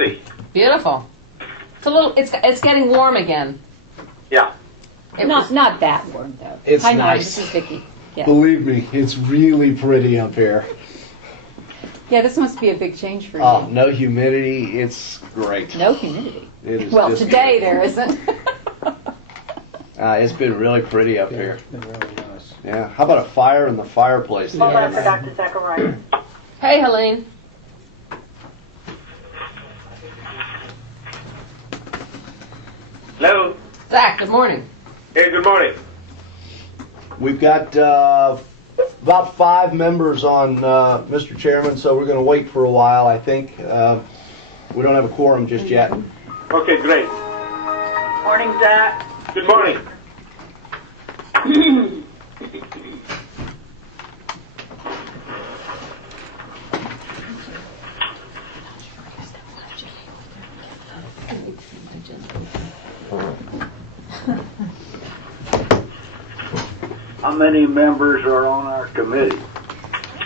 Trustee. Beautiful. It's getting warm again. Yeah. Not that warm though. It's Hi, nice. This is Vicki. Yeah. Believe me, it's really pretty up here. Yeah, this must be a big change for you. Oh, no humidity. It's great. No humidity. It is Well, just today great. there isn't. It's been really pretty up here. It's been really nice. Yeah. How about a fire in the fireplace? Hold on for Yes. Dr. Zachariah. Hey, Helene. Hello. Zach, good morning. Hey, good morning. We've got about 5 members on, Mr. Chairman, so we're going to wait for a while, I think. We don't have a quorum just yet. Okay, great. Morning, Zach. Good morning. How many members are on our committee?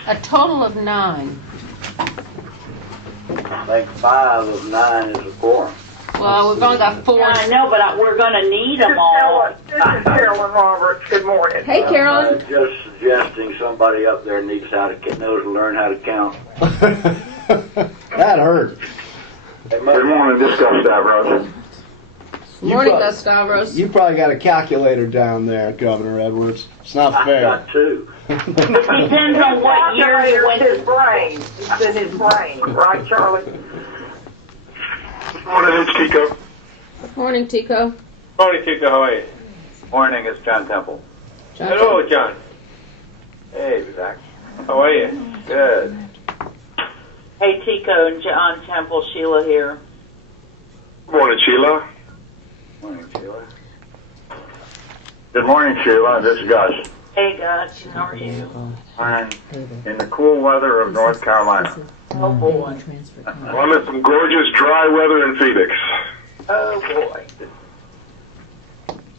A total of 9. I think 5 of 9 is a quorum. Well, we've only got 4. Yeah, I know, but we're going to need them all. This is Carolyn Roberts. Good morning. Hey, Carolyn. I'm just suggesting somebody up there knows to learn how to count. That hurt. Good morning, this is Stavros. Morning, Gustavros. You probably got a calculator down there, Governor Edwards. It's not I fair. got 2. Depends on what year you went His to. brain. It's in his brain. Right, Charlie? Morning, it's Tico. Morning, Tico. Morning, Tico. How are you? Morning, it's John Temple. John. Hello, John. Hey, Zach. How are you? Good. Hey, Tico and John Temple, Sheila here. Morning, Sheila. Morning, Sheila. Good morning, Sheila. This is Gus. Hey, Gus, how are you? I'm in the cool weather of North Carolina. Oh, boy. Well, it's some gorgeous dry weather in Phoenix. Oh, boy.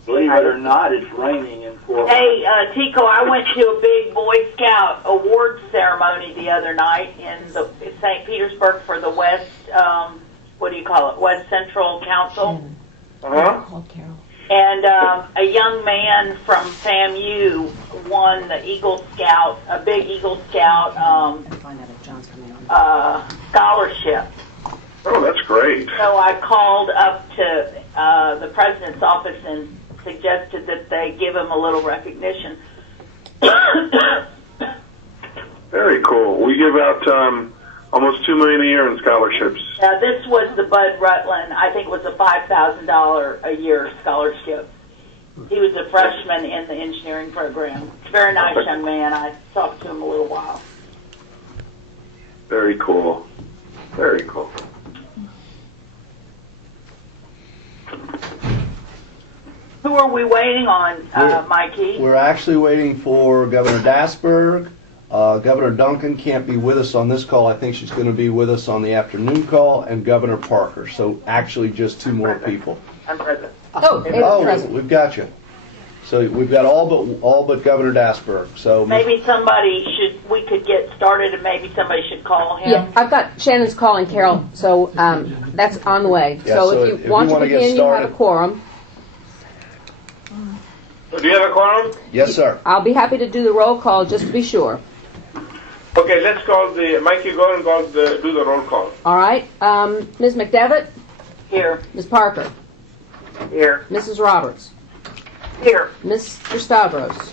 Believe it or not, it's raining in Fort Hey, Tico, I went to a big Boy Scout awards ceremony the other night in St. Petersburg for the West, what do you call it, West Central Council. Uh-huh. And a young man from FAMU won the Eagle Scout, a big Eagle Scout scholarship. Oh, that's great. So I called up to the president's office and suggested that they give him a little recognition. Very cool. We give out almost $2 million a year in scholarships. This was the Bud Rutland. I think it was a $5,000 a year scholarship. He was a freshman in the engineering program. Very nice young man. I talked to him a little while. Very cool. Very cool. Who are we waiting on, Mikey? We're actually waiting for Governor Dasberg. Governor Duncan can't be with us on this call. I think she's going to be with us on the afternoon call, and Governor Parker. So actually just 2 more people. I'm present. Oh, it's present. We've got you. So we've got all but Governor Dasberg. So Maybe we could get started and maybe somebody should call him. Yeah, I've got Shannon's calling Carol, so that's on the way. Yeah, so so if if you want you to wanna get begin, you have started. a quorum. Do you have a quorum? yes, sir. I'll be happy to do the roll call just to be sure. Okay, let's call Mikey, go and do the roll call. All right. Ms. McDevitt, Here. Ms. Parker, Here. Mrs. Roberts, Here. Mr. Stavros,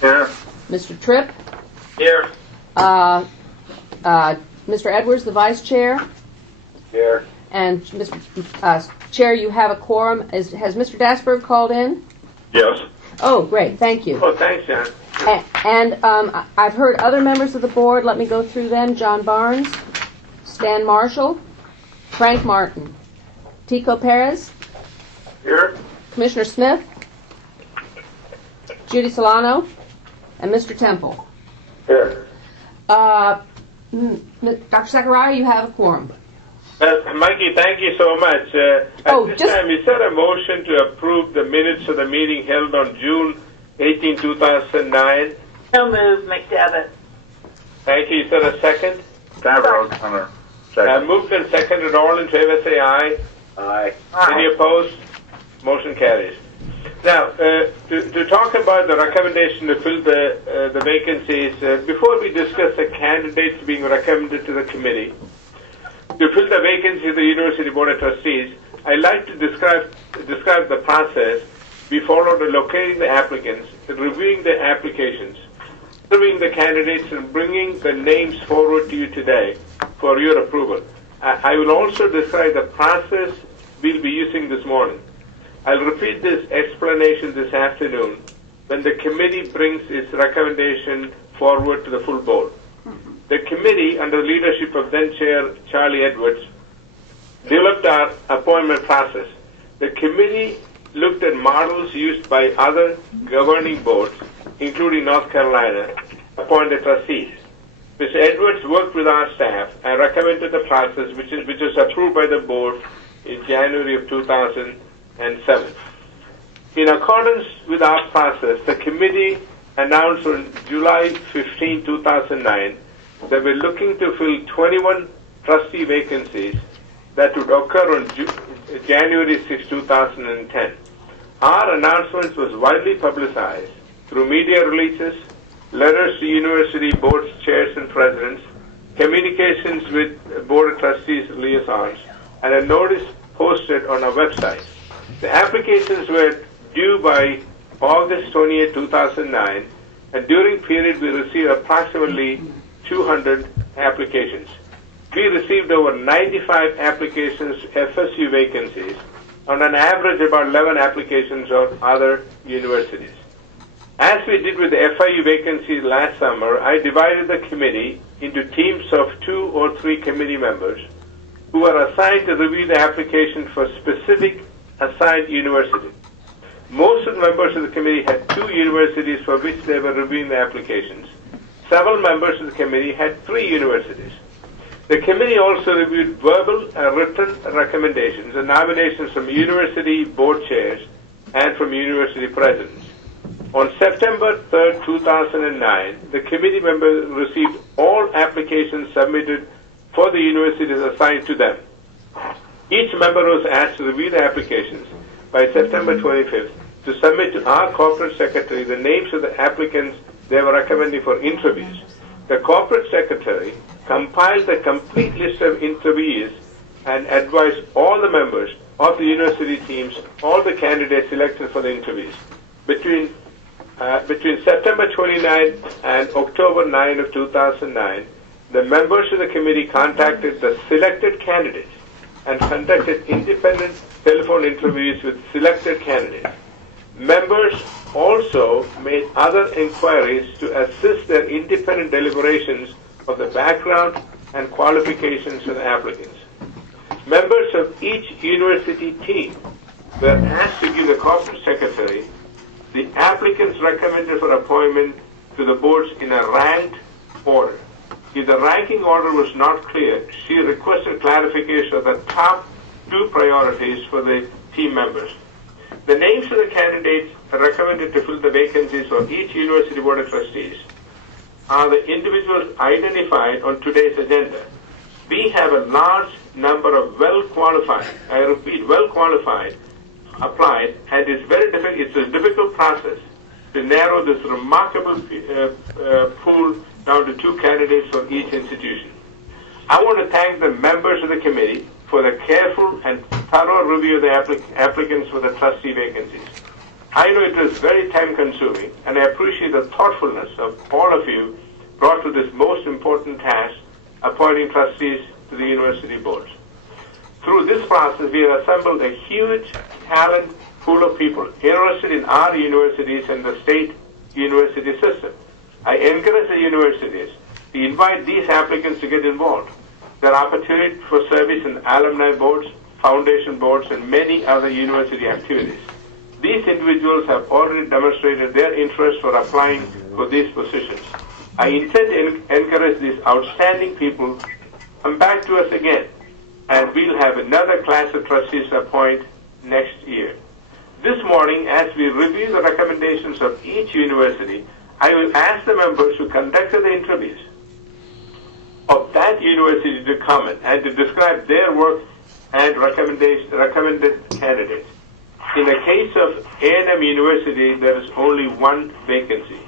Here. Mr. Tripp, Here. Mr. Edwards, the vice chair, Here. and Mr. Chair, you have a quorum. Has Mr. Dasberg called in? Yes. Oh, great. Thank you. Oh, thanks, Jan. And I've heard other members of the board. Let me go through them. John Barnes, Stan Marshall, Frank Martin, Tico Perez, Here. Commissioner Smith, Judy Solano, and Mr. Temple. Here. Dr. Zachariah, you have a quorum. Mikey, thank you so much. At this time, is there a motion to approve the minutes of the meeting held on June 18, 2009? So moved, McDevitt. Thank you. Is there a second? Stavros, Hunter. Second. Moved and seconded. All in favor say aye. Aye. Any opposed? Motion carries. Now, to talk about the recommendation to fill the vacancies, before we discuss the candidates being recommended to the committee to fill the vacancy of the University Board of Trustees, I'd like to describe the process we followed in locating the applicants, reviewing the applications, interviewing the candidates, and bringing the names forward to you today for your approval. I will also describe the process we'll be using this morning. I'll repeat this explanation this afternoon when the committee brings its recommendation forward to the full board. The committee, under the leadership of then Chair Charlie Edwards, developed our appointment process. The committee looked at models used by other governing boards, including North Carolina, appointed trustees. Mr. Edwards worked with our staff and recommended the process, which was approved by the board in January of 2007. In accordance with our process, the committee announced on July 15, 2009, that we're looking to fill 21 trustee vacancies that would occur on January 6, 2010. Our announcement was widely publicized through media releases, letters to university board chairs and presidents, communications with Board of Trustees liaisons, and a notice posted on our website. The applications were due by August 28, 2009, and during period we received approximately 200 applications. We received over 95 applications FSU vacancies, on an average about 11 applications on other universities. As we did with the FIU vacancies last summer, I divided the committee into teams of 2 or 3 committee members who are assigned to review the application for specific assigned universities. Most of the members of the committee had 2 universities for which they were reviewing the applications. Several members of the committee had 3 universities. The committee also reviewed verbal and written recommendations and nominations from university board chairs and from university presidents. On September 3, 2009, the committee members received all applications submitted for the universities assigned to them. Each member was asked to review the applications by September 25th to submit to our corporate secretary the names of the applicants they were recommending for interviews. The corporate secretary compiled the complete list of interviewees and advised all the members of the university teams, all the candidates selected for the interviews. Between September 29 and October 9 of 2009, the members of the committee contacted the selected candidates and conducted independent telephone interviews with selected candidates. Members also made other inquiries to assist their independent deliberations of the background and qualifications of the applicants. Members of each university team were asked to give the corporate secretary the applicants recommended for appointment to the boards in a ranked order. If the ranking order was not clear, she requested clarification of the top 2 priorities for the team members. The names of the candidates recommended to fill the vacancies for each University Board of Trustees are the individuals identified on today's agenda. We have a large number of well-qualified, I repeat, well-qualified, applied, and it's a difficult process to narrow this remarkable pool down to 2 candidates for each institution. I want to thank the members of the committee for the careful and thorough review of the applicants for the trustee vacancies. I know it was very time-consuming, and I appreciate the thoughtfulness of all of you brought to this most important task, appointing trustees to the university boards. Through this process, we have assembled a huge talent pool of people interested in our universities and the state university system. I encourage the universities to invite these applicants to get involved. There are opportunities for service in alumni boards, foundation boards, and many other university activities. These individuals have already demonstrated their interest for applying for these positions. I intend to encourage these outstanding people to come back to us again, and we'll have another class of trustees to appoint next year. This morning, as we review the recommendations of each university, I will ask the members who conducted the interviews of that university to comment and to describe their work and recommended candidates. In the case of A&M University, there is only one vacancy.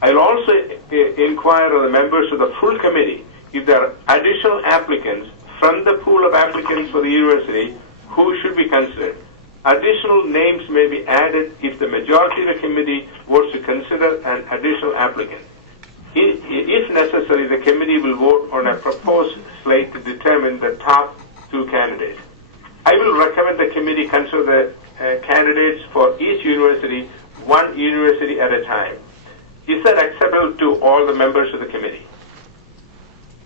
I'll also inquire of the members of the full committee if there are additional applicants from the pool of applicants for the university who should be considered. Additional names may be added if the majority of the committee votes to consider an additional applicant. If necessary, the committee will vote on a proposed slate to determine the top two candidates. I will recommend the committee consider the candidates for each university, one university at a time. Is that acceptable to all the members of the committee?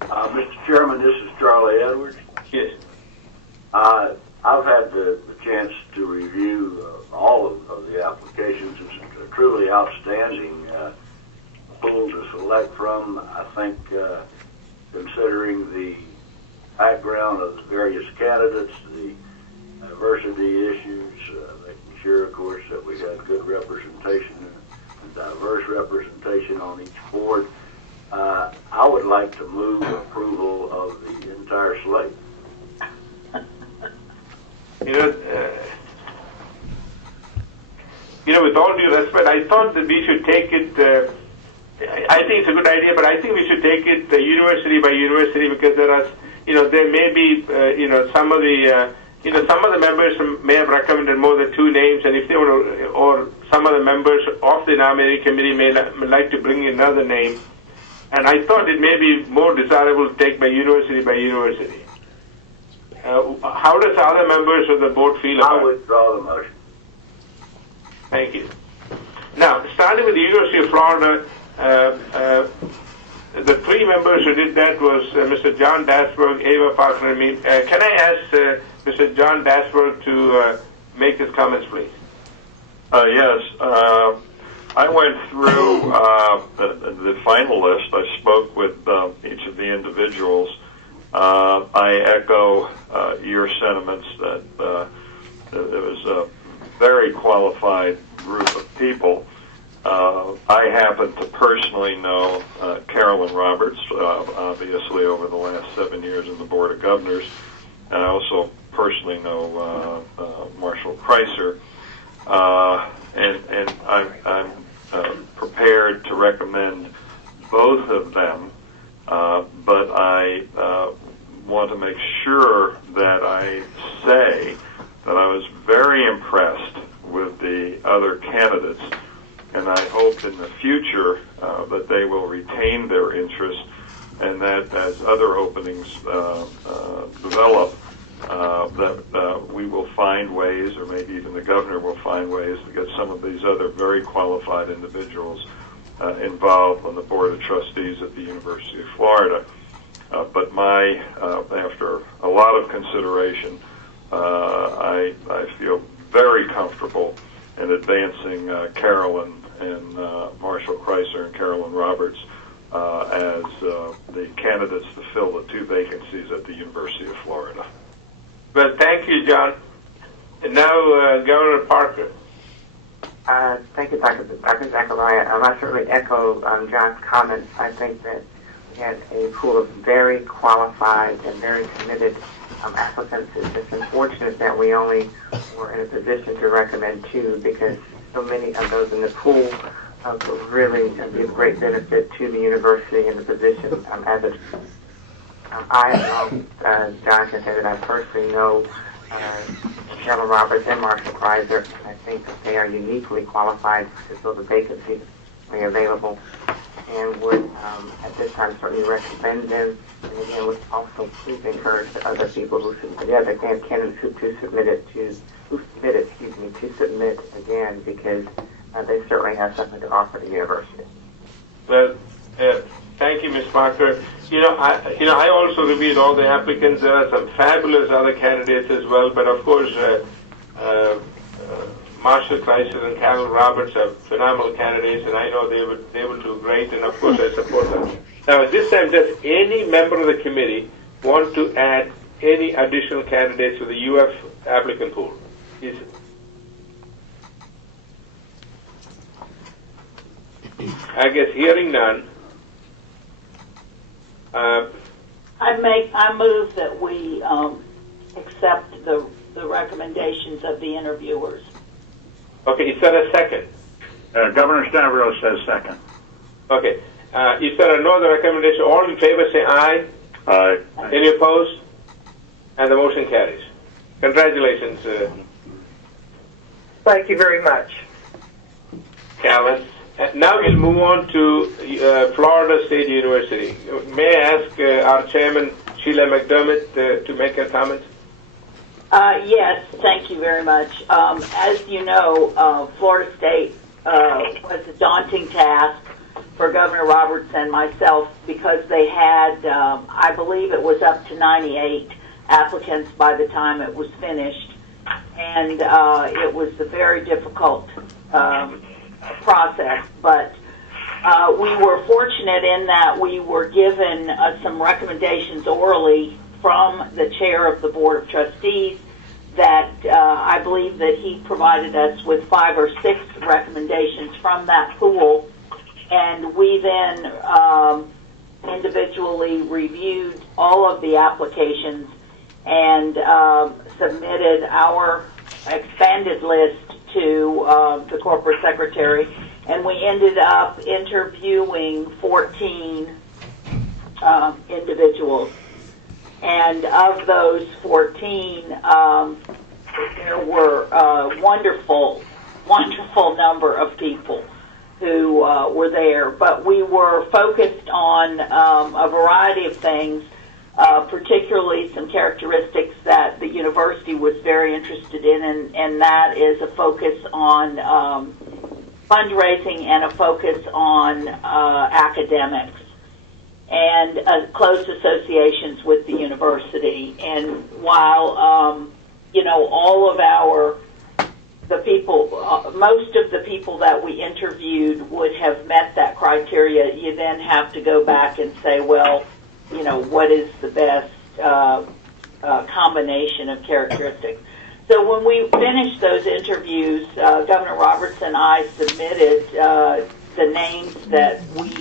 Mr. Chairman, this is Charlie Edwards. Yes. I've had the chance to review all of the applications. It's a truly outstanding pool to select from. I think considering the background of the various candidates, the diversity issues, making sure, of course, that we had good representation and diverse representation on each board, I would like to move approval of the entire slate. With all due respect, I thought that we should take it. I think it's a good idea, but I think we should take it university by university because there are, there may be, some of the members may have recommended more than two names, and if they were, or some of the members of the nominating committee may like to bring in another name. And I thought it may be more desirable to take by university by university. How does other members of the board feel about it? I withdraw the motion. Thank you. Now, starting with the University of Florida, the three members who did that was Mr. John Dasberg, Ava Parker, and me. Can I ask Mr. John Dasberg to make his comments, please? Yes. I went through the final list. I spoke with each of the individuals. I echo your sentiments that it was a very qualified group of people. I happen to personally know Carolyn Roberts, obviously over the last 7 years in the Board of Governors, and I also personally know Marshall Kreiser. And I'm prepared to recommend both of them, but I want to make sure that I say that I was very impressed with the other candidates, and I hope in the future that they will retain their interest, and that as other openings develop, that we will find ways, or maybe even the governor will find ways to get some of these other very qualified individuals involved on the Board of Trustees at the University of Florida. But after a lot of consideration, I feel very comfortable in advancing Carolyn and Marshall Kreiser and Carolyn Roberts as the candidates to fill the two vacancies at the University of Florida. Well, thank you, John. And now, Governor Parker. Thank you, Dr. Zachariah. I certainly echo John's comments. I think that we had a pool of very qualified and very committed applicants. It's just unfortunate that we only were in a position to recommend two because so many of those in the pool would really be of great benefit to the university and the position as a I know John can say that I personally know Carolyn Roberts and Marshall Kreiser. I think that they are uniquely qualified to fill the vacancies available and would at this time certainly recommend them. And again, would also please encourage the other people who submitted, candidates who submitted to submit again because they certainly have something to offer the university. Well, thank you, Ms. Parker. I also reviewed all the applicants. There are some fabulous other candidates as well, but of course, Marshall Kreiser and Carol Roberts are phenomenal candidates, and I know they will do great, and of course I support them. Now, at this time, does any member of the committee want to add any additional candidates to the UF applicant pool? I guess hearing none. I move that we accept the recommendations of the interviewers. Okay, is there a second? Governor Stavros says second. Okay. If there are no other recommendations, all in favor say aye. Aye. Any opposed? And the motion carries. Congratulations, Thank you very much. Calvin. Now we'll move on to Florida State University. May I ask our chairman, Sheila McDermott, to make a comment? Yes, thank you very much. As you know, Florida State was a daunting task for Governor Roberts and myself because they had, I believe it was up to 98 applicants by the time it was finished. And it was a very difficult process, but we were fortunate in that we were given some recommendations orally from the chair of the Board of Trustees that I believe that he provided us with 5 or 6 recommendations from that pool, and we then individually reviewed all of the applications and submitted our expanded list to the corporate secretary, and we ended up interviewing 14 individuals. And of those 14, there were a wonderful number of people who were there. But we were focused on a variety of things, particularly some characteristics that the university was very interested in, and that is a focus on fundraising and a focus on academics and close associations with the university. And while all of the people, most of the people that we interviewed would have met that criteria, you then have to go back and say, well, what is the best combination of characteristics. So when we finished those interviews, Governor Roberts and I submitted the names that we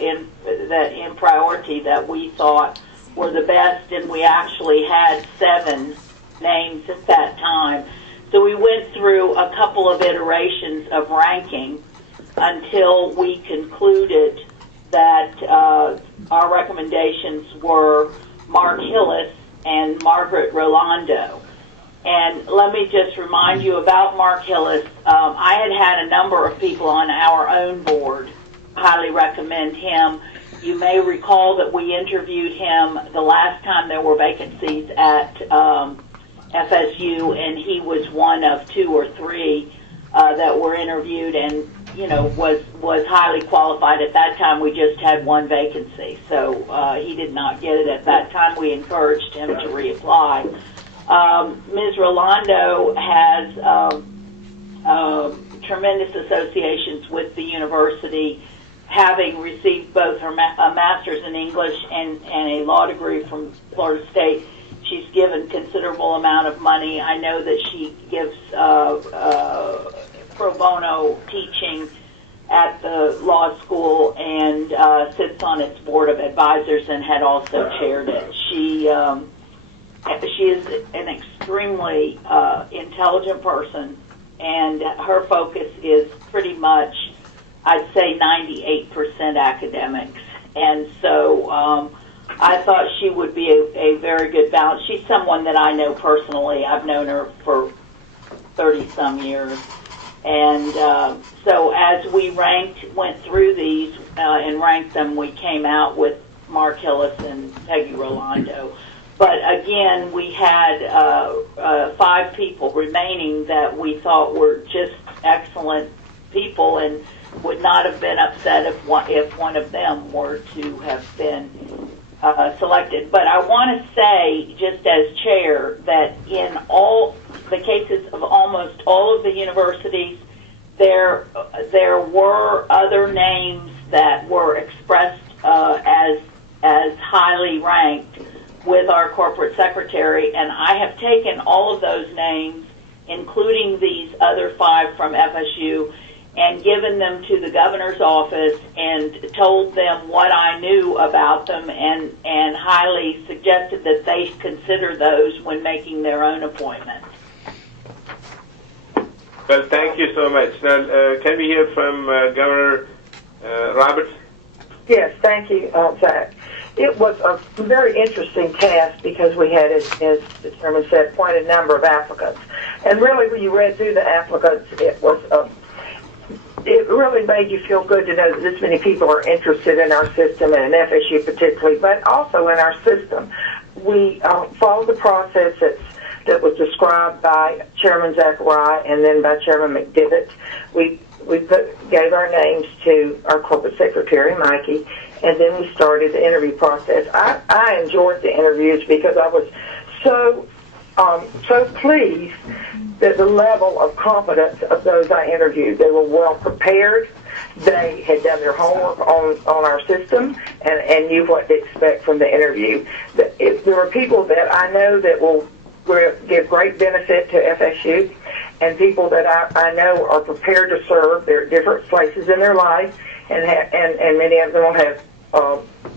in priority that we thought were the best, and we actually had 7 names at that time. So we went through a couple of iterations of ranking until we concluded that our recommendations were Mark Hillis and Margaret Rolando. And let me just remind you about Mark Hillis. I had a number of people on our own board highly recommend him. You may recall that we interviewed him the last time there were vacancies at FSU, and he was one of 2 or 3 that were interviewed, and was highly qualified. At that time, we just had 1 vacancy, so he did not get it at that time. We encouraged him to reapply. Ms. Rolando has tremendous associations with the university, having received both a master's in English and a law degree from Florida State. She's given considerable amount of money. I know that she gives pro bono teaching at the law school and sits on its board of advisors and had also chaired it. She is an extremely intelligent person, and her focus is pretty much, I'd say, 98% academics. And so I thought she would be a very good balance. She's someone that I know personally. I've known her for 30-some years. And so as we went through these and ranked them, we came out with Mark Hillis and Peggy Rolando. But again, we had 5 people remaining that we thought were just excellent people and would not have been upset if one of them were to have been selected. But I want to say, just as chair, that in all the cases of almost all of the universities, there were other names that were expressed as highly ranked with our corporate secretary, and I have taken all of those names, including these other 5 from FSU, and given them to the governor's office and told them what I knew about them and highly suggested that they consider those when making their own appointments. Well, thank you so much. Now, can we hear from Governor Roberts? Yes, thank you, Zach. It was a very interesting task because we had, as the chairman said, quite a number of applicants. And really, when you read through the applicants, it really made you feel good to know that this many people are interested in our system and in FSU particularly, but also in our system. We followed the process that was described by Chairman Zachariah and then by Chairman McDivitt. We gave our names to our corporate secretary, Mikey, and then we started the interview process. I enjoyed the interviews because I was so pleased that the level of competence of those I interviewed. They were well prepared. They had done their homework on our system and knew what to expect from the interview. There were people that I know that will give great benefit to FSU, and people that I know are prepared to serve. They're at different places in their life, and many of them will have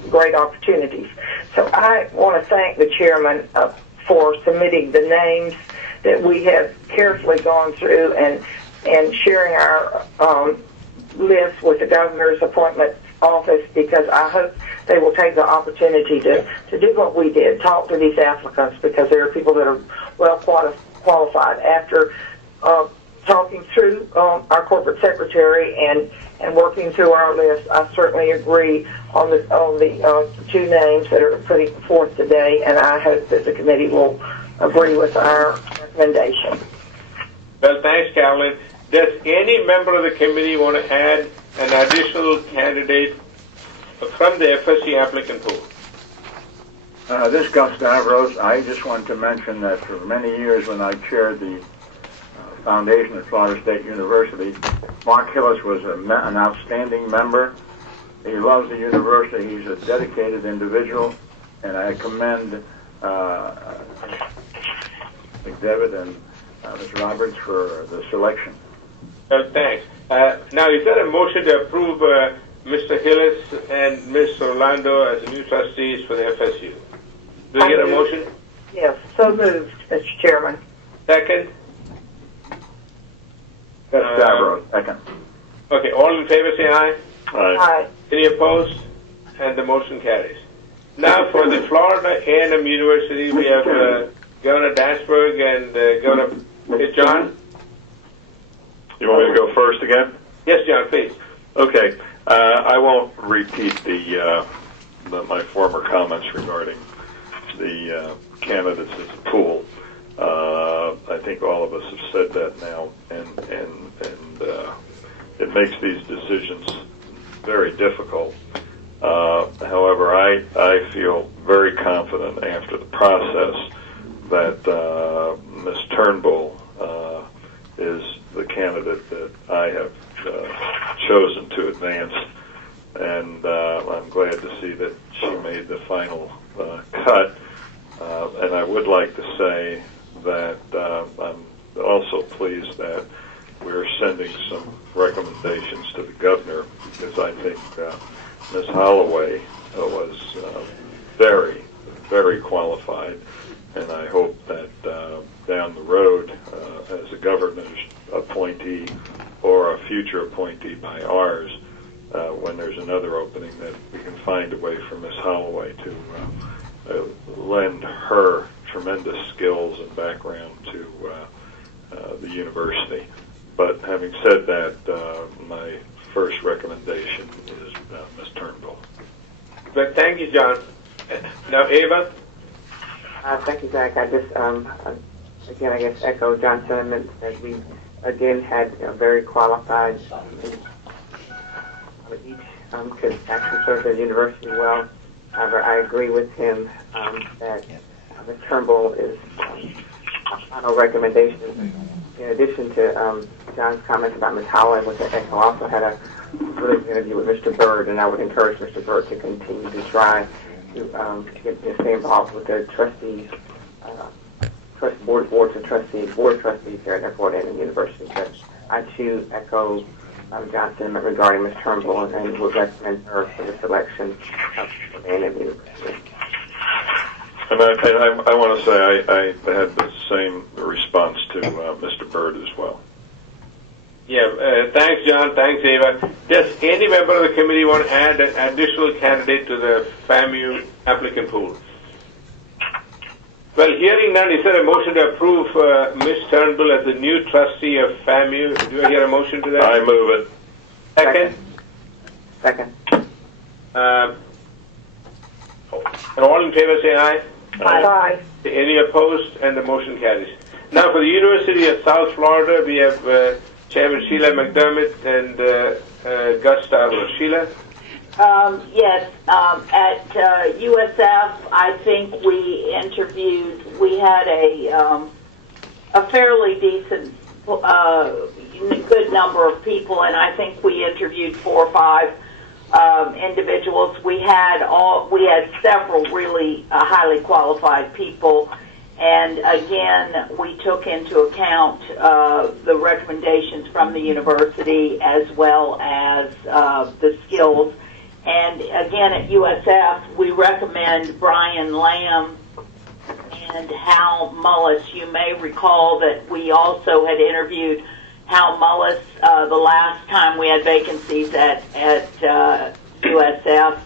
great opportunities. So I want to thank the chairman for submitting the names that we have carefully gone through and sharing our list with the governor's appointment office, because I hope they will take the opportunity to do what we did, talk to these applicants, because there are people that are well qualified. After talking through our corporate secretary and working through our list, I certainly agree on the two names that are putting forth today, and I hope that the committee will agree with our recommendation. Well, thanks, Carolyn. Does any member of the committee want to add an additional candidate from the FSC applicant pool? This is Gus Stavros. I just wanted to mention that for many years when I chaired the foundation at Florida State University, Mark Hillis was an outstanding member. He loves the university. He's a dedicated individual, and I commend McDevitt and Ms. Roberts for the selection. Well, thanks. Now, is there a motion to approve Mr. Hillis and Ms. Orlando as new trustees for the FSU? Do we get a motion? Yes, so moved, Mr. Chairman. Second? That's Stavros, second. Okay, all in favor say aye. Aye. Any opposed? And the motion carries. Now for the Florida A&M University, we have Governor Dasberg and Governor John. You want me to go first again? Yes, John, please. Okay. I won't repeat my former comments regarding the candidates as a pool. I think all of us have said that now, and it makes these decisions very difficult. However, I feel very confident after the process that Ms. Turnbull is the candidate that I have chosen to advance, and I'm glad to see that she made the final cut. And I would like to say that I'm also pleased that we're sending some recommendations to the governor, because I think Ms. Holloway was very, very qualified, and I hope that down the road, as a governor's appointee or a future appointee by ours, when there's another opening, that we can find a way for Ms. Holloway to lend her tremendous skills and background to the university. But having said that, my first recommendation is Ms. Turnbull. But thank you, John. Now, Ava? Thank you, Zach. I just, again, I guess echo John's sentiments that we, again, had very qualified, each could actually serve the university well. However, I agree with him that Ms. Turnbull is our final recommendation. In addition to John's comments about Ms. Holloway, which I echo, also had a really good interview with Mr. Byrd, and I would encourage Mr. Byrd to continue to try to stay involved with the trustees, board of trustees here at Fort Hammond University. But I too echo Johnson regarding Ms. Turnbull and would recommend her for the selection of the interview. And I want to say I had the same response to Mr. Byrd as well. Yeah, thanks, John. Thanks, Eva. Does any member of the committee want to add an additional candidate to the FAMU applicant pool? Well, hearing none, is there a motion to approve Ms. Turnbull as the new trustee of FAMU? Do I hear a motion to that? I move it. Second? Second. All in favor say aye. Aye. Any opposed? And the motion carries. Now, for the University of South Florida, we have Chairman Sheila McDermott and Gus Stavros. Sheila? Yes, at USF, I think we had a fairly decent, good number of people, and I think we interviewed 4 or 5 individuals. We had several really highly qualified people, and again, we took into account the recommendations from the university as well as the skills. And again, at USF, we recommend Brian Lamb and Hal Mullis. You may recall that we also had interviewed Hal Mullis the last time we had vacancies at USF,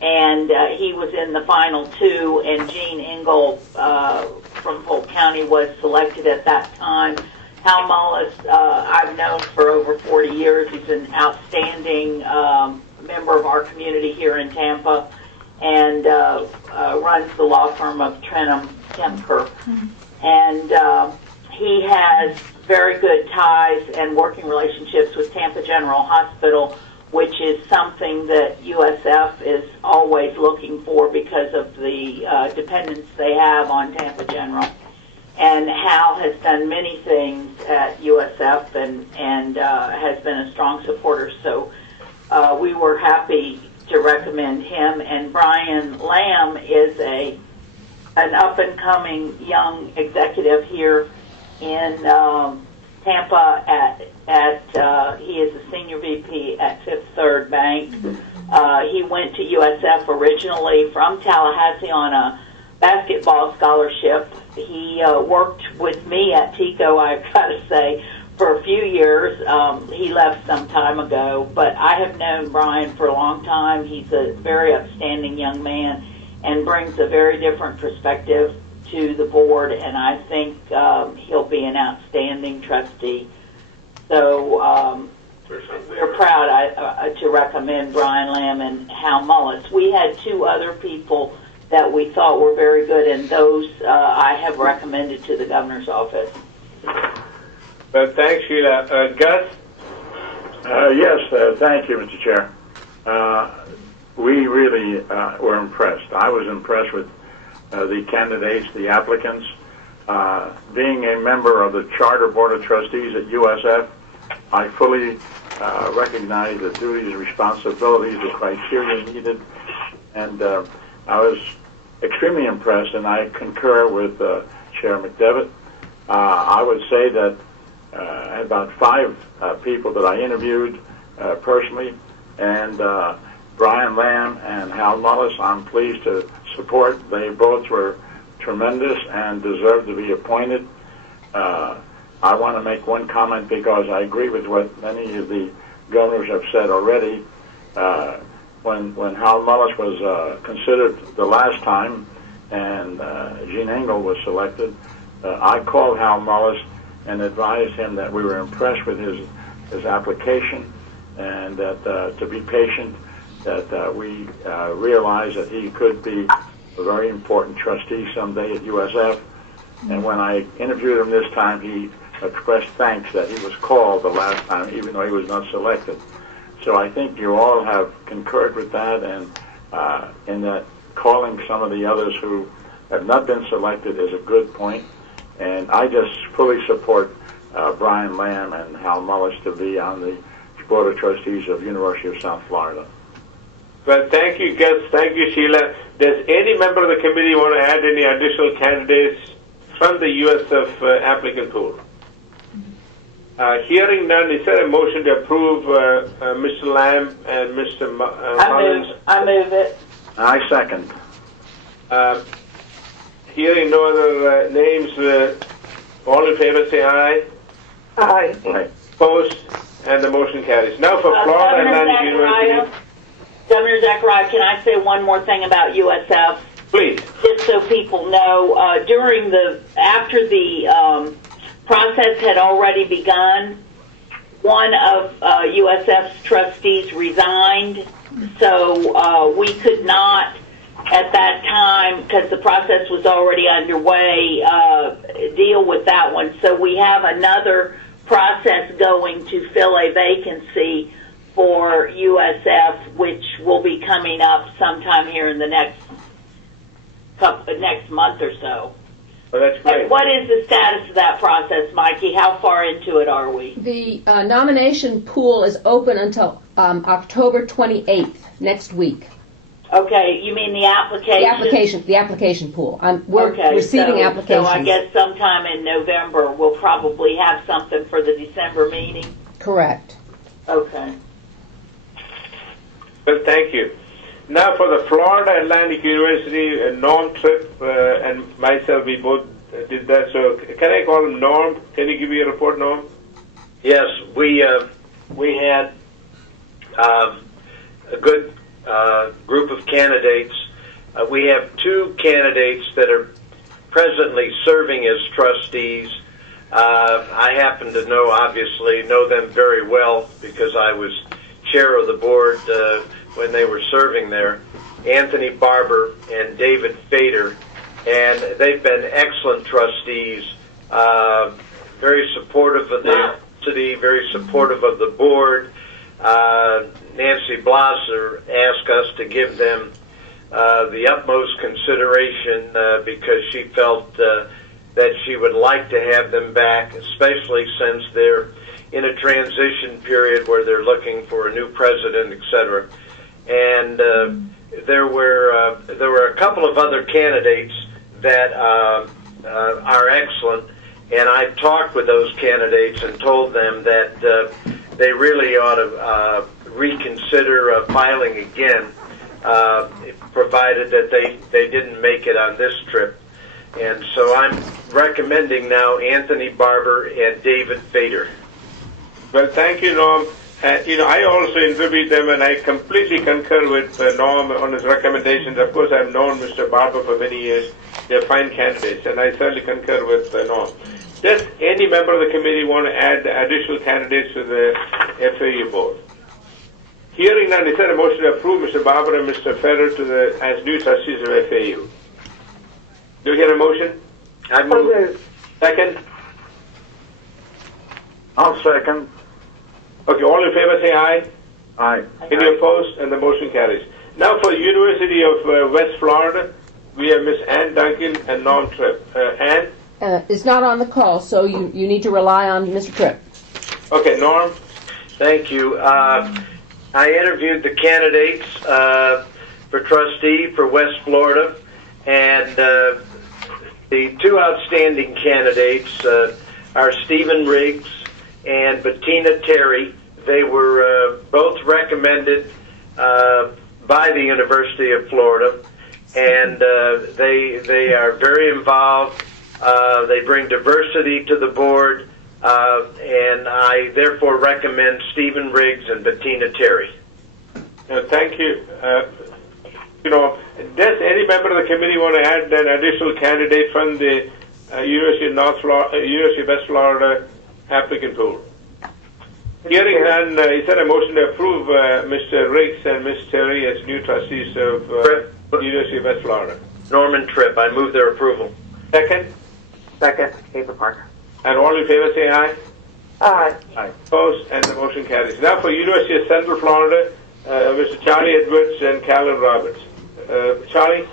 and he was in the final 2, and Gene Engel from Polk County was selected at that time. Hal Mullis, I've known for over 40 years. He's an outstanding member of our community here in Tampa, and runs the law firm of Trenum Kemper. And he has very good ties and working relationships with Tampa General Hospital, which is something that USF is always looking for because of the dependence they have on Tampa General. And Hal has done many things at USF and has been a strong supporter. So we were happy to recommend him. And Brian Lamb is an up-and-coming young executive here in Tampa. He is a senior VP at Fifth Third Bank. He went to USF originally from Tallahassee on a basketball scholarship. He worked with me at TICO, I've got to say, for a few years. He left some time ago, but I have known Brian for a long time. He's a very upstanding young man and brings a very different perspective to the board, and I think he'll be an outstanding trustee. So we're proud to recommend Brian Lamb and Hal Mullis. We had 2 other people that we thought were very good, and those I have recommended to the governor's office. Well, thanks, Sheila. Gus? Yes, thank you, Mr. Chair. We really were impressed. I was impressed with the candidates, the applicants. Being a member of the Charter Board of Trustees at USF, I fully recognize the duties and responsibilities, the criteria needed, and I was extremely impressed, and I concur with Chair McDevitt. I would say that I had about 5 people that I interviewed personally, and Brian Lamb and Hal Mullis, I'm pleased to support. They both were tremendous and deserve to be appointed. I want to make one comment because I agree with what many of the governors have said already. When Hal Mullis was considered the last time and Gene Engel was selected, I called Hal Mullis and advised him that we were impressed with his application and that to be patient, that we realized that he could be a very important trustee someday at USF. And when I interviewed him this time, he expressed thanks that he was called the last time, even though he was not selected. So I think you all have concurred with that, and in that calling some of the others who have not been selected is a good point. And I just fully support Brian Lamb and Hal Mullis to be on the Board of Trustees of University of South Florida. Well, thank you, Gus. Thank you, Sheila. Does any member of the committee want to add any additional candidates from the USF applicant pool? Hearing none, is there a motion to approve Mr. Lamb and Mr. Mullins? I move it. I second. Hearing no other names, all in favor say aye. Aye. Aye. Opposed? And the motion carries. Now for Florida Atlantic University. Governor Zachariah, can I say one more thing about USF? Please. Just so people know, after the process had already begun, one of USF's trustees resigned, so we could not, at that time, because the process was already underway, deal with that one. So we have another process going to fill a vacancy for USF, which will be coming up sometime here in the next month or so. Well, that's great. What is the status of that process, Mikey? How far into it are we? The nomination pool is open until October 28th, next week. Okay, you mean the application? The application pool. We're receiving applications. So I guess sometime in November we'll probably have something for the December meeting? Correct. Okay. Well, thank you. Now for the Florida Atlantic University, Norm Tripp and myself, we both did that. So can I call him Norm? Can you give me a report, Norm? Yes, we had a good group of candidates. We have two candidates that are presently serving as trustees. I happen to know them very well because I was chair of the board when they were serving there, Anthony Barber and David Fader, and they've been excellent trustees, very supportive of the city, very supportive of the board. Nancy Blosser asked us to give them the utmost consideration because she felt that she would like to have them back, especially since they're in a transition period where they're looking for a new president, etc. And there were a couple of other candidates that are excellent, and I've talked with those candidates and told them that they really ought to reconsider filing again, provided that they didn't make it on this trip. And so I'm recommending now Anthony Barber and David Fader. Well, thank you, Norm. I also interviewed them, and I completely concur with Norm on his recommendations. Of course, I've known Mr. Barber for many years. They're fine candidates, and I certainly concur with Norm. Does any member of the committee want to add additional candidates to the FAU board? Hearing none, is there a motion to approve Mr. Barber and Mr. Ferrer as new trustees of FAU? Do you hear a motion? I move. Second? I'll second. Okay, all in favor say aye. Aye. Any opposed? And the motion carries. Now for University of West Florida, we have Miss Ann Duncan and Norm Tripp. Ann? Is not on the call, so you need to rely on Mr. Tripp. Okay, Norm? Thank you. I interviewed the candidates for trustee for West Florida, and the two outstanding candidates are Stephen Riggs and Bettina Terry. They were both recommended by the University of Florida, and they are very involved. They bring diversity to the board, and I therefore recommend Stephen Riggs and Bettina Terry. Thank you. Does any member of the committee want to add an additional candidate from the University of West Florida applicant pool? Hearing none, is there a motion to approve Mr. Riggs and Ms. Terry as new trustees of University of West Florida? Norman Tripp. I move their approval. Second? Second, Ava Parker. And all in favor say aye. Aye. Aye. Opposed? And the motion carries. Now for University of Central Florida, Mr. Charlie Edwards and Calvin Roberts. Charlie?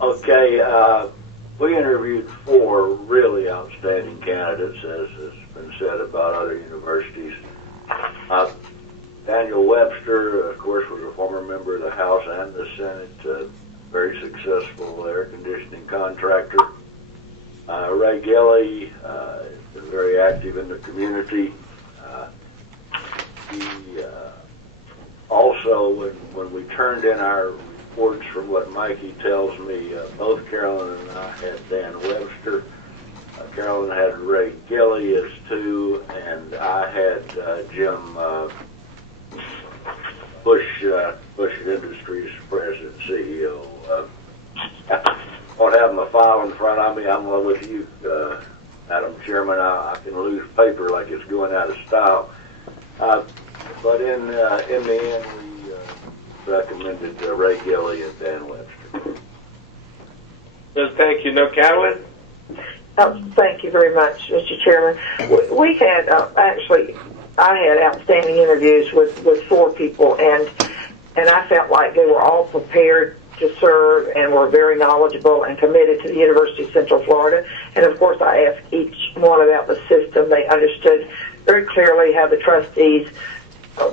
Okay, we interviewed 4 really outstanding candidates, as has been said about other universities. Daniel Webster, of course, was a former member of the House and the Senate, very successful air conditioning contractor. Ray Gilly has been very active in the community. He also, when we turned in our reports, from what Mikey tells me, both Carolyn and I had Dan Webster. Carolyn had Ray Gilly as two, and I had Jim Bush Industries president, CEO. I don't have my file in front of me. I'm with you, Madam Chairman. I can lose paper like it's going out of style. But in the end, we recommended Ray Gilly and Dan Webster. Well, thank you. Now, Carolyn? Thank you very much, Mr. Chairman. We had, actually, I had outstanding interviews with 4 people, and I felt like they were all prepared to serve and were very knowledgeable and committed to the University of Central Florida. And, of course, I asked each one about the system. They understood very clearly how the trustees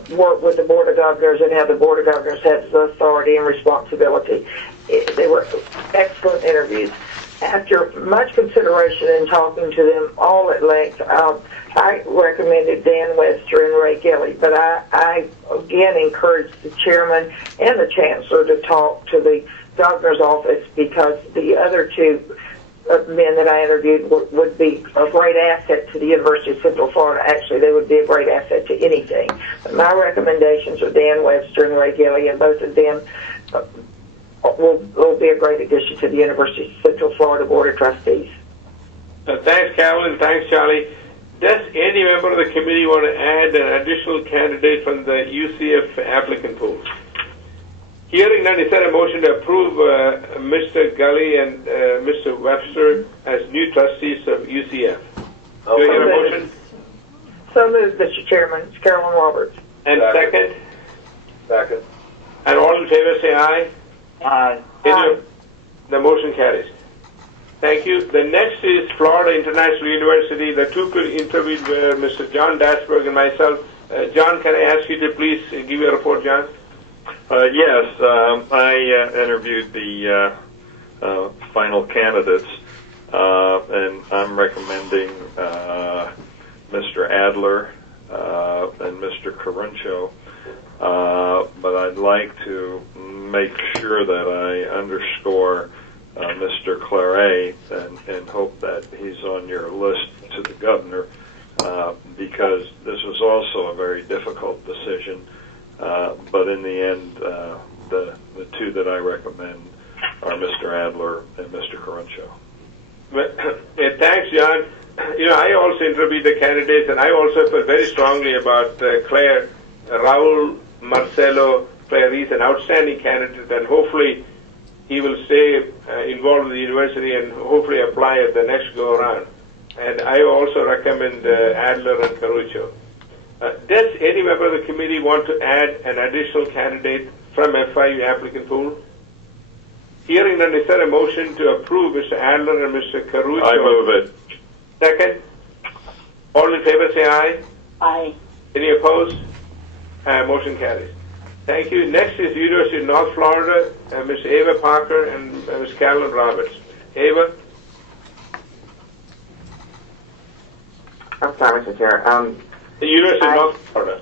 work with the Board of Governors and how the Board of Governors has the authority and responsibility. They were excellent interviews. After much consideration and talking to them all at length, I recommended Dan Webster and Ray Gilly, but I again encouraged the chairman and the chancellor to talk to the governor's office, because the other 2 men that I interviewed would be a great asset to the University of Central Florida. Actually, they would be a great asset to anything. But my recommendations are Dan Webster and Ray Gilly, and both of them will be a great addition to the University of Central Florida Board of Trustees. Thanks, Carolyn. Thanks, Charlie. Does any member of the committee want to add an additional candidate from the UCF applicant pool? Hearing none, is there a motion to approve Mr. Gully and Mr. Webster as new trustees of UCF? Do I hear a motion? So moved, Mr. Chairman. It's Carolyn Roberts. And second? Second. And all in favor say aye. Aye. The motion carries. Thank you. The next is Florida International University. The 2 people interviewed were Mr. John Dasberg and myself. John, can I ask you to please give your report, John? Yes, I interviewed the final candidates, and I'm recommending Mr. Adler and Mr. Caruncho, but I'd like to make sure that I underscore Mr. Claret and hope that he's on your list to the governor, because this was also a very difficult decision. But in the end, the 2 that I recommend are Mr. Adler and Mr. Caruncho. Thanks, John. I also interviewed the candidates, and I also feel very strongly about Claire. Raul Marcelo Claire is an outstanding candidate, and hopefully he will stay involved with the university and hopefully apply at the next go-around. And I also recommend Adler and Caruncho. Does any member of the committee want to add an additional candidate from FIU applicant pool? Hearing none, is there a motion to approve Mr. Adler and Mr. Caruncho? I move it. Second? All in favor say aye. Aye. Any opposed? Motion carries. Thank you. Next is University of North Florida, Ms. Ava Parker and Ms. Carolyn Roberts. Ava? I'm sorry, Mr. Chair. The University of North Florida.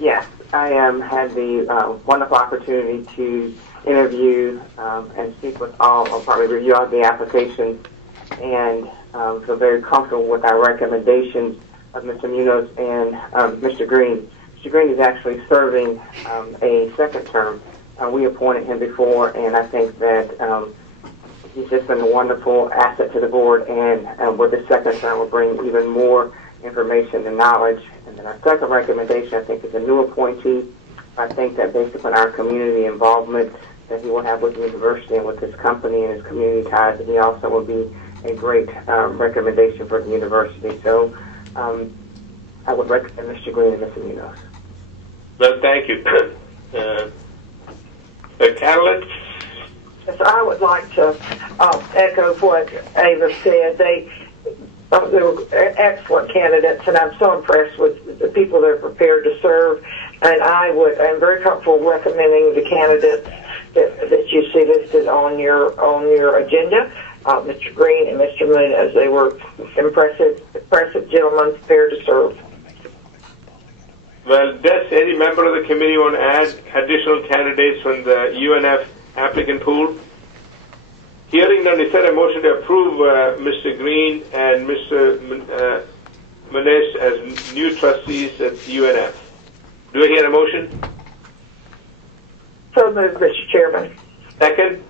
Yes, I had the wonderful opportunity to interview and speak with all, or probably review all the applications, and feel very comfortable with our recommendations of Mr. Munoz and Mr. Green. Mr. Green is actually serving a second term. We appointed him before, and I think that he's just been a wonderful asset to the board, and with the second term will bring even more information and knowledge. And then our second recommendation, I think, is a new appointee. I think that based upon our community involvement that he will have with the university and with his company and his community ties, he also will be a great recommendation for the university. So I would recommend Mr. Green and Mr. Munoz. Well, thank you. Carolyn? Yes, I would like to echo what Ava said. They were excellent candidates, and I'm so impressed with the people that are prepared to serve. And I'm very comfortable recommending the candidates that you see listed on your agenda. Mr. Green and Mr. Munez. They were impressive gentlemen, fair to serve. Well, does any member of the committee want to add additional candidates from the UNF applicant pool? Hearing none, is there a motion to approve Mr. Green and Mr. Munez as new trustees at UNF? Do I hear a motion? So moved, Mr. Chairman. Second?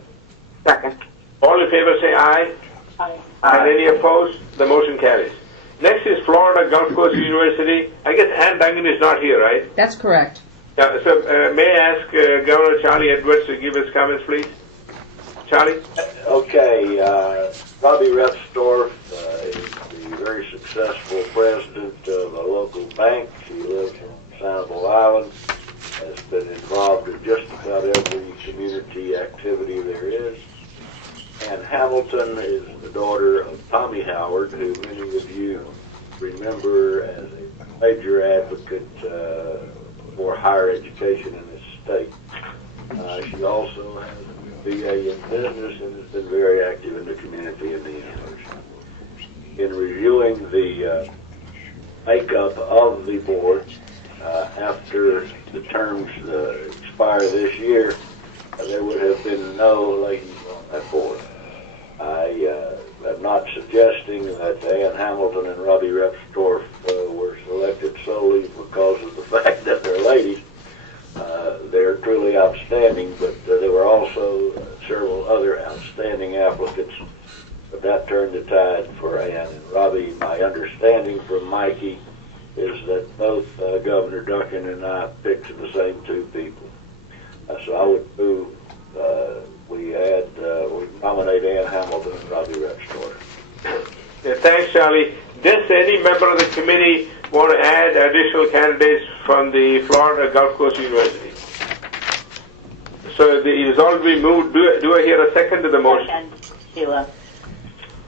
Second. All in favor say aye. Aye. And any opposed? The motion carries. Next is Florida Gulf Coast University. I guess Ann Duncan is not here, right? That's correct. Yeah, so may I ask Governor Charlie Edwards to give his comments, please? Charlie? Okay, Robbie Repsdorf is the very successful president of a local bank. He lives in Sanibel Island, has been involved in just about every community activity there is. And Hamilton is the daughter of Tommy Howard, who many of you remember as a major advocate for higher education in this state. She also has a BA in business and has been very active in the community and the university. In reviewing the makeup of the board after the terms expire this year, there would have been no ladies on that board. I am not suggesting that Ann Hamilton and Robbie Repsdorf were selected solely because of the fact that they're ladies. They're truly outstanding, but there were also several other outstanding applicants. But that turned the tide for Ann and Robbie. My understanding from Mikey is that both Governor Duncan and I picked the same two people. So I would move we nominate Ann Hamilton and Robbie Repsdorf. Yeah, thanks, Charlie. Does any member of the committee want to add additional candidates from the Florida Gulf Coast University? So it has already been moved. Do I hear a second to the motion? Second, Sheila.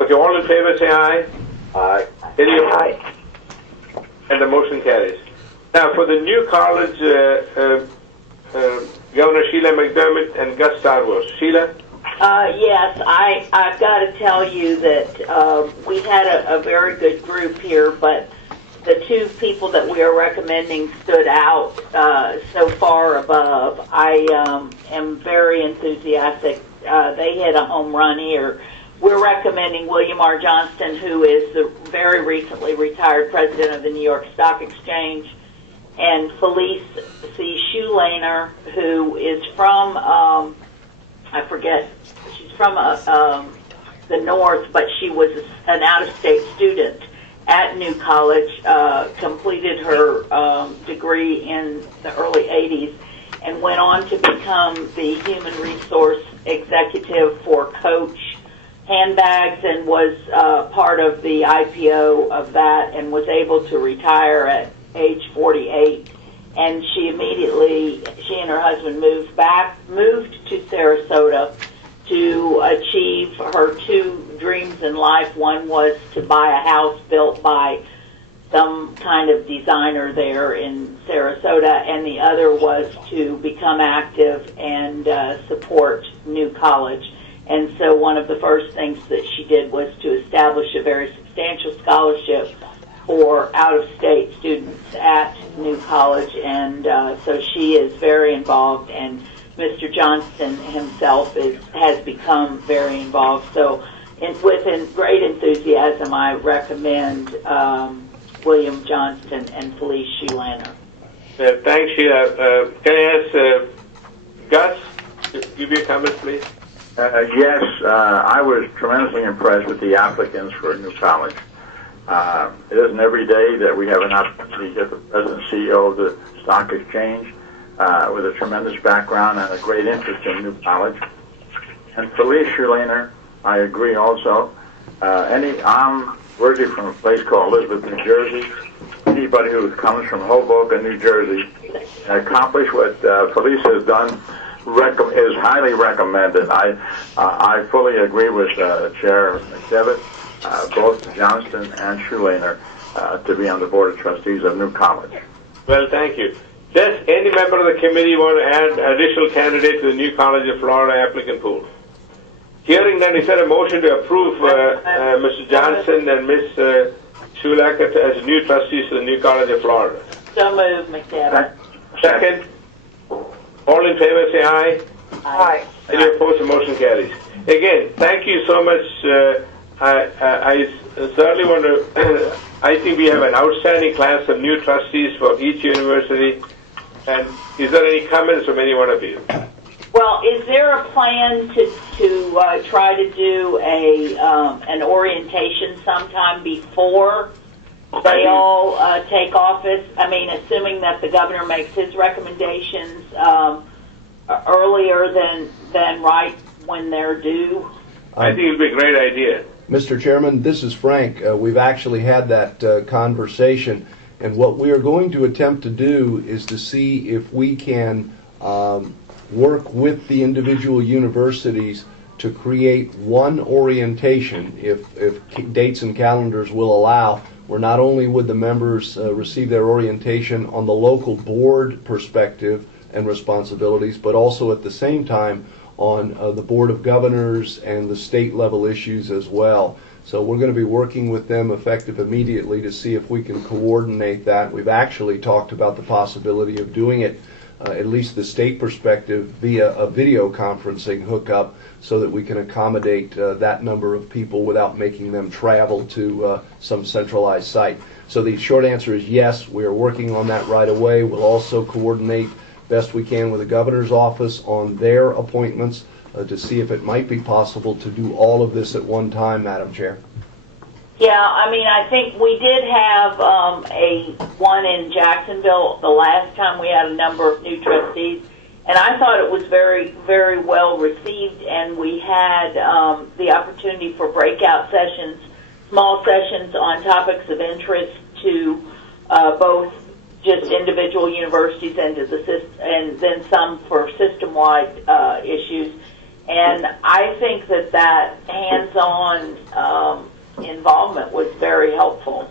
Okay, all in favor say aye. Aye. Any opposed? Aye. And the motion carries. Now, for the new college, Governor Sheila McDermott and Gus Starworth. Sheila? Yes, I've got to tell you that we had a very good group here, but the two people that we are recommending stood out so far above. I am very enthusiastic. They hit a home run here. We're recommending William R. Johnston, who is the very recently retired president of the New York Stock Exchange, and Felice C. Shoelaner, who is from, I forget, she's from the North, but she was an out-of-state student at New College, completed her degree in the early 80s, and went on to become the human resource executive for Coach Handbags, and was part of the IPO of that, and was able to retire at age 48. And she and her husband moved to Sarasota to achieve her two dreams in life. One was to buy a house built by some kind of designer there in Sarasota, and the other was to become active and support New College. And so one of the first things that she did was to establish a very substantial scholarship for out-of-state students at New College, and so she is very involved, and Mr. Johnston himself has become very involved. So with great enthusiasm, I recommend William Johnston and Felice Shoelaner. Thanks, Sheila. Can I ask Gus to give you a comment, please? Yes, I was tremendously impressed with the applicants for New College. It isn't every day that we have an opportunity to get the president and CEO of the Stock Exchange with a tremendous background and a great interest in New College. And Felice Shoelaner, I agree also. I'm originally from a place called Elizabeth, New Jersey. Anybody who comes from Hoboken, New Jersey, and accomplish what Felice has done is highly recommended. I fully agree with Chair McDevitt, both Johnston and Shoelaner, to be on the Board of Trustees of New College. Well, thank you. Does any member of the committee want to add additional candidates to the New College of Florida applicant pool? Hearing none, is there a motion to approve Mr. Johnson and Ms. Shulak as new trustees of the New College of Florida? So moved, McDevitt. Second. All in favor, say aye. Aye. Any opposed? The motion carries. Again, thank you so much. I certainly want to. I think we have an outstanding class of new trustees for each university. And is there any comments from any one of you? Well, is there a plan to try to do an orientation sometime before they all take office? I mean, assuming that the governor makes his recommendations earlier than right when they're due. I think it'd be a great idea. Mr. Chairman, this is Frank. We've actually had that conversation, and what we are going to attempt to do is to see if we can work with the individual universities to create one orientation, if dates and calendars will allow, where not only would the members receive their orientation on the local board perspective and responsibilities, but also at the same time on the Board of Governors and the state level issues as well. So we're going to be working with them effective immediately to see if we can coordinate that. We've actually talked about the possibility of doing it, at least the state perspective, via a video conferencing hookup so that we can accommodate that number of people without making them travel to some centralized site. So the short answer is yes, we are working on that right away. We'll also coordinate best we can with the governor's office on their appointments to see if it might be possible to do all of this at one time, Madam Chair. Yeah, I mean, I think we did have a one in Jacksonville the last time we had a number of new trustees, and I thought it was very, very well received, and we had the opportunity for breakout sessions, small sessions on topics of interest to both just individual universities and to and then some for system-wide issues. And I think that hands-on involvement was very helpful.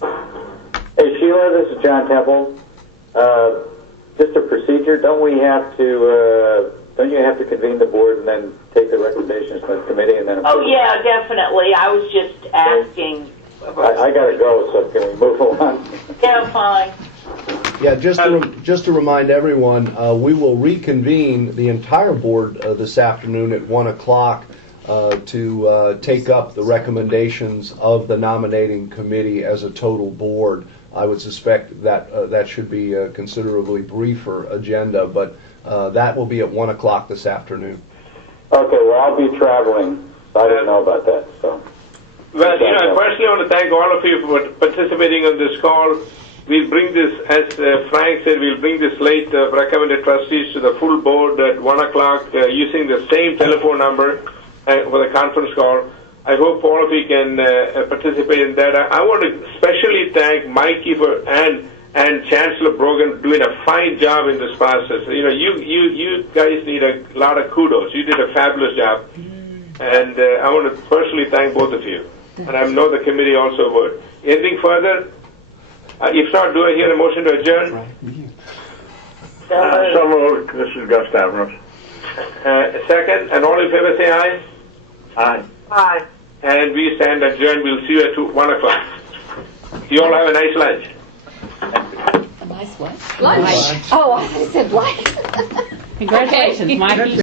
Hey Sheila, this is John Temple. Just a procedure. Don't you have to convene the board and then take the recommendations from the committee and then? Oh yeah, definitely. I was just asking. I gotta go, so can we move along? Yeah, fine. Yeah, just to remind everyone, we will reconvene the entire board this afternoon at 1 o'clock to take up the recommendations of the nominating committee as a total board. I would suspect that that should be a considerably briefer agenda, but that will be at 1 o'clock this afternoon. Okay, well, I'll be traveling. I didn't know about that, so. Well, I personally want to thank all of you for participating on this call. We'll bring this, as Frank said, we'll bring this slate of recommended trustees to the full board at 1 o'clock using the same telephone number for the conference call. I hope all of you can participate in that. I want to especially thank Mikey and Chancellor Brogan doing a fine job in this process. You guys need a lot of kudos. You did a fabulous job. And I want to personally thank both of you. And I know the committee also would. Anything further? If not, do I hear a motion to adjourn? So moved. This is Gus Stavros. Second, and all in favor say aye. Aye. Aye. And we stand adjourned. We'll see you at 1 o'clock. You all have a nice lunch. A nice what? Lunch. Oh, I said lunch. Congratulations, Mikey.